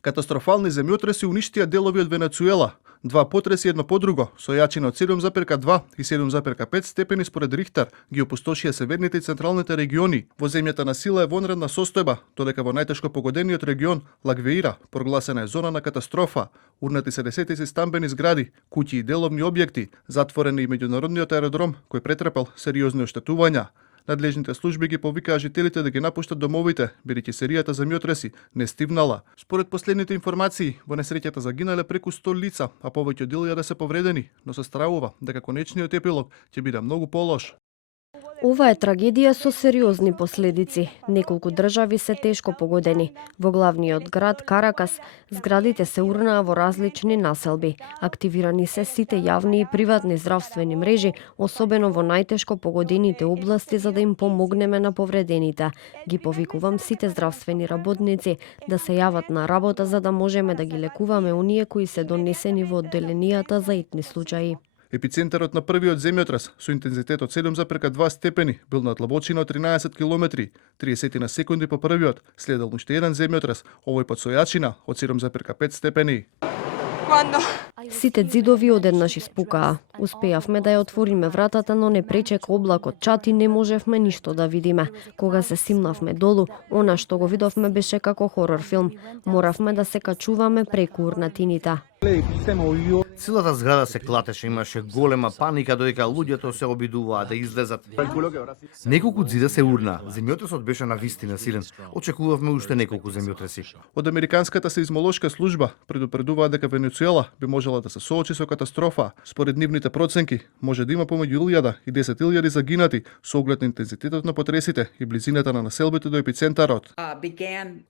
Катастрофални земјотреси уништија делови од Венецуела. Два потреси едно по друго, со јачина од 7,2 и 7,5 степени според Рихтер, ги опустошија северните и централните региони. Во земјата на сила е вонредна состојба, додека во најтешко погодениот регион, Лагвеира, прогласена е зона на катастрофа. Урнати се десетици стамбени згради, куќи и деловни објекти, затворени и меѓународниот аеродром, кој претрпел сериозни оштетувања. Надлежните служби ги повикаа жителите да ги напуштат домовите, бидејќи серијата земјотреси не стивнала. Според последните информации, во несреќата загинале преку 100 лица, а повеќе од 1000 се повредени, но се стравува дека конечниот епилог ќе биде многу полош. Ова е трагедија со сериозни последици. Неколку држави се тешко погодени. Во главниот град Каракас, зградите се урнаа во различни населби. Активирани се сите јавни и приватни здравствени мрежи, особено во најтешко погодените области, за да им помогнеме на повредените. Ги повикувам сите здравствени работници да се јават на работа, за да можеме да ги лекуваме оние кои се донесени во одделенијата за итни случаи. Епицентарот на првиот земјотрес со интензитет од 7,2 степени бил на длабочина од 13 километри, 30 на секунди по првиот, следел уште еден земјотрес, овој пат со јачина од 7,5 степени. Сите ѕидови одеднаш испукаа. Успеавме да ја отвориме вратата, но не пречека облакот чат и не можевме ништо да видиме. Кога се симнавме долу, она што го видовме беше како хорор филм. Моравме да се качуваме преку урнатините. Целата зграда се клатеше, имаше голема паника додека луѓето се обидуваа да излезат. Неколку ѕида се урна. Земјотресот беше навистина силен. Очекувавме уште неколку земјотреси. Од Американската сеизмолошка служба предупредуваат дека Венецуела би можела да се соочи со катастрофа. Според нивните проценки, може да има помеѓу 1000 и 10.000 загинати со оглед на интензитетот на потресите и близината на населбите до епицентарот.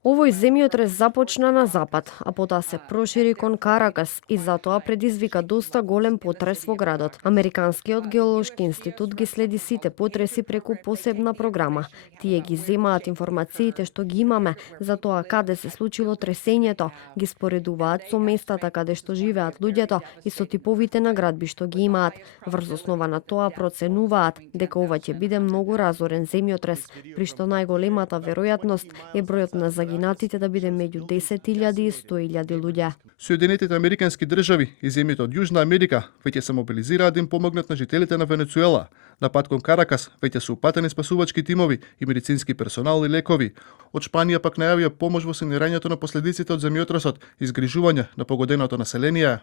Овој земјотрес започна на запад, а потоа се прошири кон Каракас и затоа предизвика доста голем потрес во градот. Американскиот геолошки институт ги следи сите потреси преку посебна програма. Тие ги земаат информациите што ги имаме за тоа каде се случило тресењето, ги споредуваат со местата каде што живеат луѓето и со типовите на градби што ги имаат. Врз основа на тоа проценуваат дека ова ќе биде многу разорен земјотрес, при што најголемата веројатност е бројот на загинатите да биде меѓу 10.000 и 100.000 луѓе. Соединетите американски држави и земјите од Јужна Америка веќе се мобилизираат да им помогнат на жителите на Венецуела. На пат кон Каракас веќе се упатени спасувачки тимови и медицински персонал и лекови. Од Шпанија пак најавија помош во санирањето на последиците од земјотресот и згрижување на погоденото население.